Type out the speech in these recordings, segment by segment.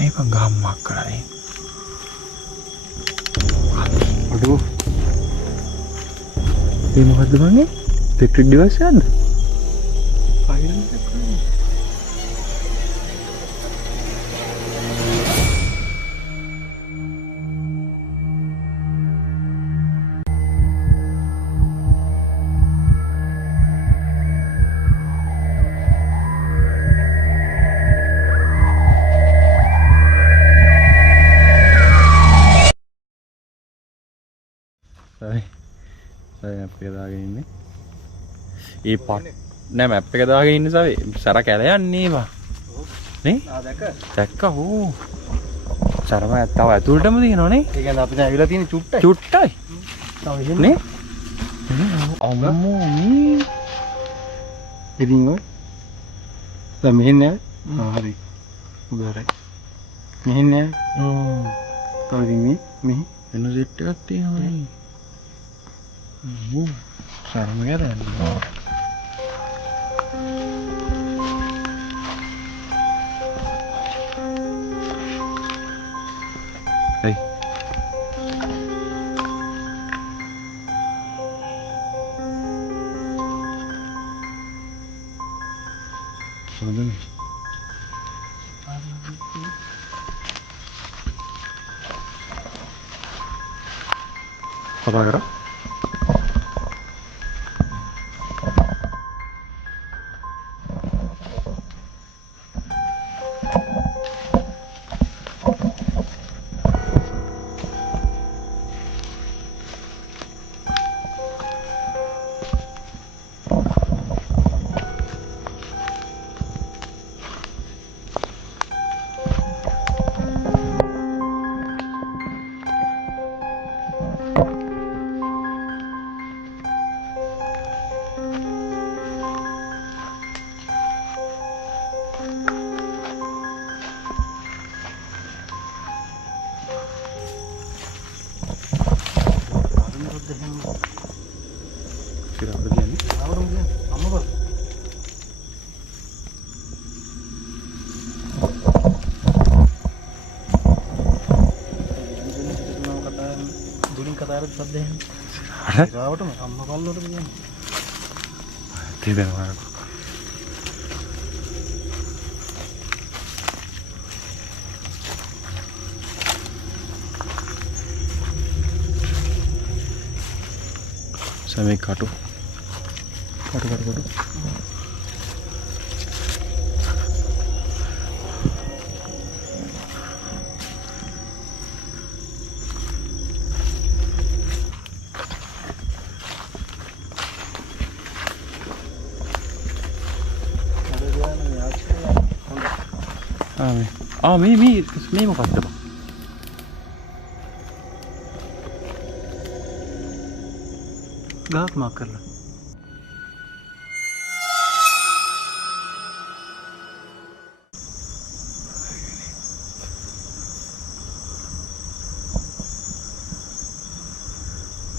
Hey bang gamak kerana. Aduh. Ini mau ada bang ni? Elektrik device ada? Fire ni apa ni? Saya map එක දාගෙන ඉන්නේ. ඒ පට් නෑ map එක දාගෙන ඉන්න සවේ. සර කැල යන්නේ බා. නේ? දැක්ක ඕ. සරම තව ඇතුළටම දිනනවා නේ? ඒ කියන්නේ අපිට ඇවිල්ලා තියෙන චුට්ටයි. චුට්ටයි. තව නේ? අම්මෝ මේ. ඉතින් ඔය. දැන් මෙහෙන් නෑ. හරි. උඩරයි. මෙහෙන් නෑ. තව ඉතින් මේ වෙන සෙට් එකක් තියෙනවා නේ. Sarang ya dan. Hey. Mana ni? Apa kira? Tidak ada. Sampai kado. මේ මොකක්ද බං? ගහක් මාක් කරලා.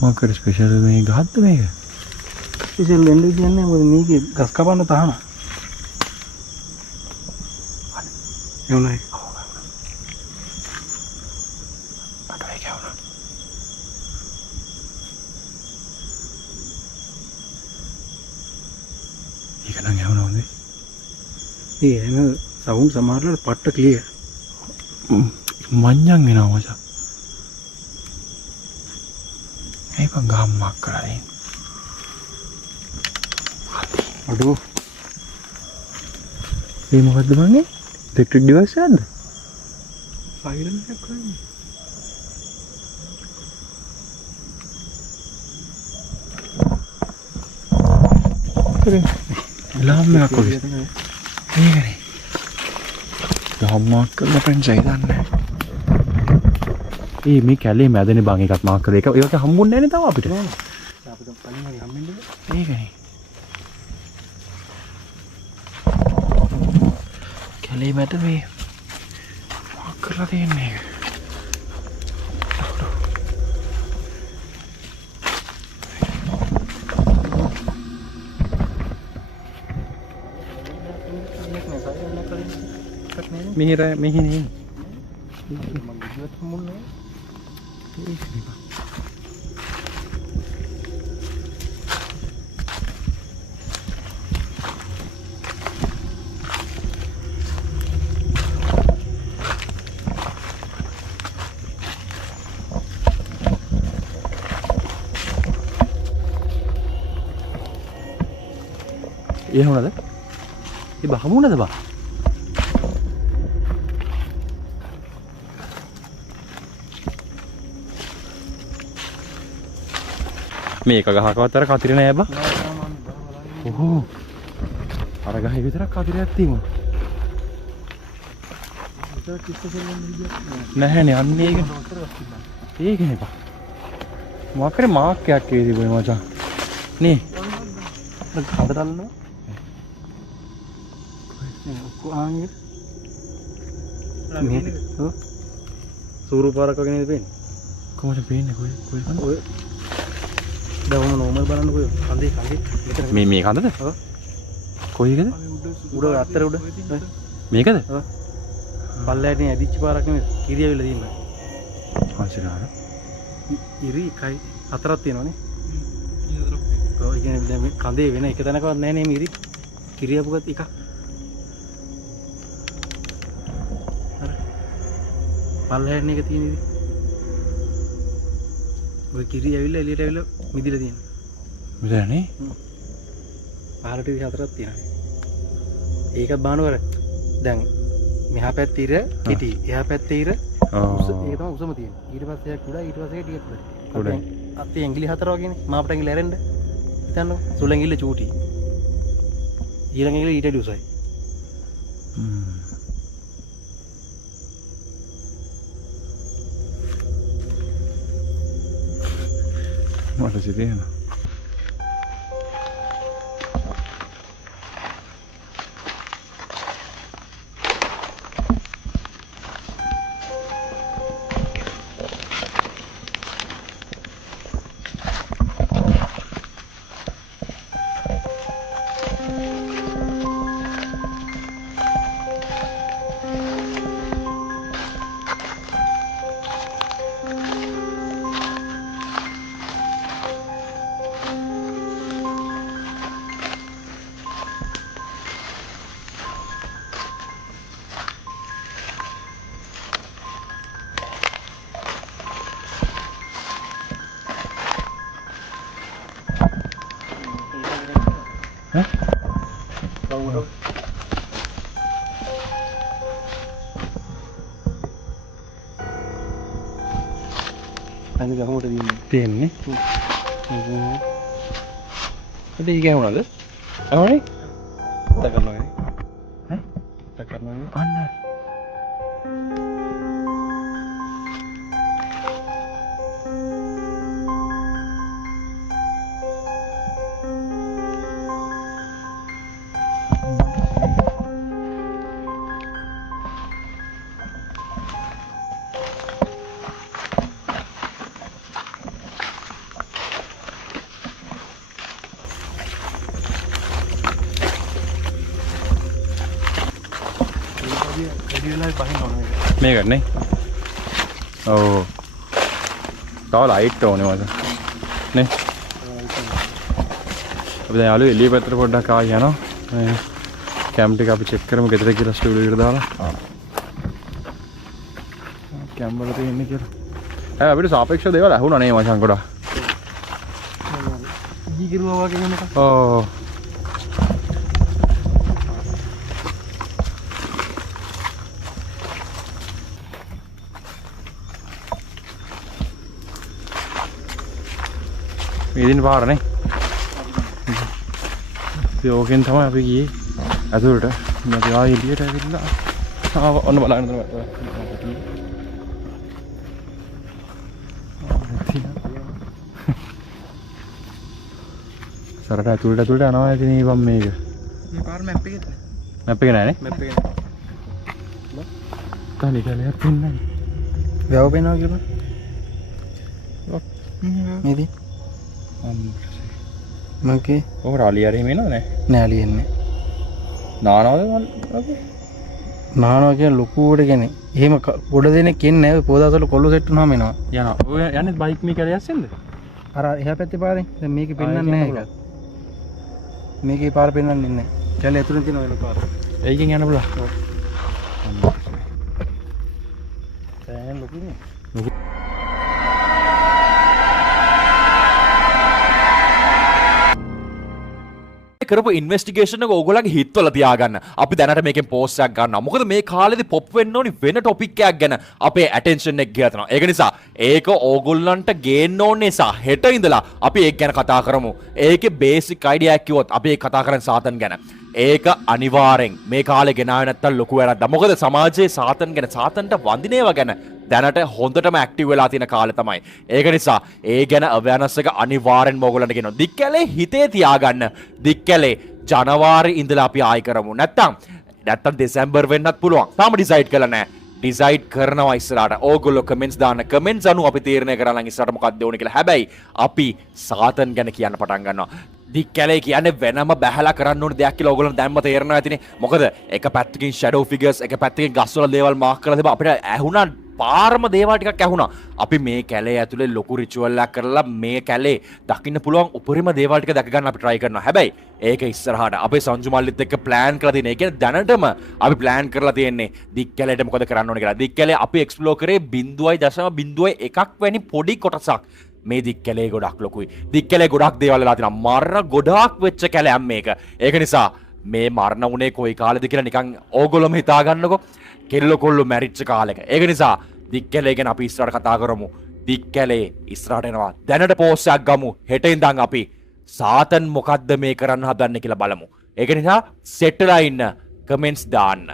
මොකද ස්පෙෂල් මේ ගහක්ද මේක? ස්පෙෂල් වෙන්නේ කියන්නේ මොකද මේකේ ගස් කපන්න තහන. එවුනයි. එන සවුන්ඩ් සමහරවල් පට්ට ක්ලියර්. මඤ්ඤං වෙනවා මචං. ඒක ගාම්මක් කරයි. අඩෝ. මේ මොකද්ද මන්නේ? ඉලෙක්ට්‍රික් ඩිවයිස් එකක්ද? ෆයිල් එකක් කරන්නේ. ලාම් එකක් කොහෙද? මේකනේ. ගාම්මක් කරලා ෆ්‍රෙන්ඩ්ස් අය දන්නේ. මේ කැලේ මැදනේ බං එකක් මාක් කරලා ඒක හම්බුන්නේ නැහැ නේ තව අපිට. අපිට කලින් හරි හම්බෙන්නේ. මේකනේ. කැලේ මැද මේ මාක් කරලා තියෙන්නේ. මිහිර මෙහි නේ මම විදියට හමුන්නේ ඒක නේ. ඒ හොනද? ඒ බහමුණද බා? මේක ගහකවත් අර කතිර නෑ බා. ඔහො. අර ගහේ විතරක් කතිරයක් තියෙනවා. ඒක කිස්ස සෙල්ලම් විදියක් නෑ. නැහැනේ අන්න ඒක. ඒකනේ බා. මොකක් කරේ මාක්කයක් ඒ තිබුණේ මචං. නේ. හද තල්නවා. ආන්ගේ. මේ ඔව්. සූරු පාරක් වගේ නේද පේන්නේ? කොහොමද පේන්නේ කොයි ඔය දවම නෝමල් බලන්න කොයි කන්දේ මේ කන්දද? ඔව්. කොයි එකද? උඩ අතර උඩ. මේකද? ඔව්. පල්ලයට ඇදිච්ච පාරක් නෙමෙයි කිරියවිල තියෙනවා. ආසිරාර. ඉරි එකයි හතරක් තියෙනවනේ. ඔව් ඒ කියන්නේ දැන් මේ කන්දේ වෙන එක තැනකවත් නැහැ නේ මේ ඉරි. කිරියපුගත් එකක්. අර පල්ලයට එක තියෙන ඉරි. ඔය කිරි ඇවිල්ලා එළියට ඇවිල්ලා මිදිලා තියෙනවා. මිදලානේ? පහළට ඉරි හතරක් තියෙනවා. ඒකත් බාන කර. දැන් මෙහා පැත්තේ ඉර කෙටි. එහා පැත්තේ ඉර උස. ඒක තමයි උසම තියෙන්නේ. ඊට පස්සේ ඒක කුඩා ඊට පස්සේ ටිකක් කුඩා. කුඩා. අතේ ඇඟිලි හතර වගේනේ. මාපට ඇඟිලි ඇරෙන්න. හිතන්නකො. සුළු ඇඟිල්ල චූටි. ඊළඟ ඇඟිලි ඊට වඩා උසයි. මට සිතේන. අන්න ගහමුට තියෙන්නේ. ඒක ඊගේ වුණාද? අවනේ? තක කරනවා නේ. ඈ? තක කරනවා නේ. අන්න. මේක නේ. ඔව්. තව ලයිට් ඕනේ මට. නේ. අපි දැන් යාළුවෝ එළිය පැත්තට පොඩ්ඩක් ආ යනවා. මේ කැම් ටික අපි චෙක් කරමු ගෙදර කියලා ස්ටුඩියෝ එකට දාලා. කැම් වල තියෙන්නේ කියලා. අපිට සාපේක්ෂව දේවල් ඇහුණා නේ මචං ගොඩක්. ඊ කිරුවා වගේ නේද? ඔව්. ඉදින් පාරනේ. ඒකෙන් තමයි අපි ගියේ ඇතුළට. මම ආයෙ එළියට ඇවිල්ලා ඔන්න බලන්න තමයි. සරට ඇතුළට යනවා ඉතින් ඊවම් මේක. මේ පාර මැප් එකේ තියෙන. මැප් එක නෑනේ. මැප් එකේ. තනි කලයක් පෙන්නන්නේ. වැව පේනවා කියලා. මේදී මගේ ඔක රාලිය හරි මෙනව නෑ. නෑ ලියන්නේ. නානවද අපි? නානවා කියන ලොකුවට කියන්නේ එහෙම ගොඩ දෙනෙක් ඉන්නේ නැහැ පොදාසල කොල්ල සෙට් වුණාම එනවා යනවා. ඔය යන්නේ බයික් මේ කැලේ ඇස්සෙන්ද? අර එහා පැත්තේ පාරේ දැන් මේකේ පෙන්නන්නේ නැහැ ඒක මේකේ පාර පෙන්නන්නේ නැහැ කැලේ ඇතුලෙන් තියෙන වෙන පාර ඒකෙන් යන්න බලන්න. සෑහෙන ලොකුනේ කරපු ඉන්වෙස්ටිගේෂන් එක ඕගොල්ලන්ගේ හිතවල තියාගන්න. අපි දැනට මේකෙන් පෝස්ට් එකක් ගන්නවා. මොකද මේ කාලෙදි පොප් වෙන්න ඕනි වෙන ටොපික් එකක් ගැන අපේ ඇටෙන්ෂන් එක ගියතනවා. ඒක නිසා ඒක ඕගොල්ලන්ට ගේන්න ඕනේ නිසා හෙට ඉඳලා අපි ඒක ගැන කතා කරමු. ඒකේ බේසික් අයිඩියා එකක් කිව්වොත් අපි ඒක කතා කරන්නේ සාතන් ගැන. ඒක අනිවාර්යෙන් මේ කාලේ ගෙනාවේ නැත්තම් ලොකු වැරද්දක්. මොකද සමාජයේ සාතන් ගැන සාතන්ට වඳිනේව ගැන දැනට හොඳටම ඇක්ටිව් වෙලා තියෙන කාලේ තමයි. ඒක නිසා ඒ ගැන අවයනස් එක අනිවාර්යෙන්ම ඕගොල්ලන්ට කියනවා. දික්කැලේ හිතේ තියාගන්න. දික්කැලේ ජනවාරි ඉඳලා අපි ආයි කරමු. නැත්තම් දෙසැම්බර් වෙන්නත් පුළුවන්. තාම ඩිසයිඩ් කරලා නැහැ. ඩිසයිඩ් කරනවා ඉස්සරහට. ඕගොල්ලෝ කමෙන්ට්ස් දාන්න. කමෙන්ට්ස් අනුව අපි තීරණය කරලා ඉස්සරහට මොකක්ද ඕනේ කියලා. හැබැයි අපි සාතන් ගැන කියන්න පටන් ගන්නවා. දික්කැලේ කියන්නේ වෙනම බැහැලා කරන්න ඕන දෙයක් කියලා ඕගොල්ලෝ දැම්ම තේරෙනවා ඇතිනේ. මොකද එක පැත්තකින් ෂැඩෝ ෆිගර්ස් එක පැත්තකින් ගස්වල දේවල් මාක් කරලා තිබ්බා. අපිට ඇහුණා පාරම දේවල් ටිකක් ඇහුණා. අපි මේ කැලේ ඇතුලේ ලොකු රිචුවල් එකක් කරලා මේ කැලේ දකින්න පුළුවන් උපරිම දේවල් ටික දැක ගන්න අපි try කරනවා. හැබැයි ඒක ඉස්සරහට අපේ සංජු මල්ලිත් එක්ක plan කරලා තියෙන. ඒ කියන්නේ දැනටම අපි plan කරලා තියෙන්නේ දික්කැලේට මොකද කරන්න ඕනේ කියලා. දික්කැලේ අපි explore කරේ 0.01 වැනි පොඩි කොටසක්. මේ දික්කැලේ ගොඩක් ලොකුයි. දික්කැලේ ගොඩක් දේවල් වෙලා තියෙනවා. මරණ ගොඩාක් වෙච්ච කැලයක් මේක. ඒක නිසා මේ මරණ උනේ කොයි කාලෙද කියලා නිකන් ඕගොල්ලෝම හිතා ගන්නකො. කෙල්ල කොල්ල මැරිච්ච කාලෙක. ඒක නිසා දික්කැලේ ගැන අපි ඉස්සරහට කතා කරමු. දික්කැලේ ඉස්සරහට එනවා. දැනට පෝස්ට් එකක් ගමු. හෙට ඉඳන් අපි සාතන් මොකද්ද මේ කරන්න හදන්නේ කියලා බලමු. ඒක නිසා සෙට්ලා ඉන්න කමෙන්ට්ස් දාන්න.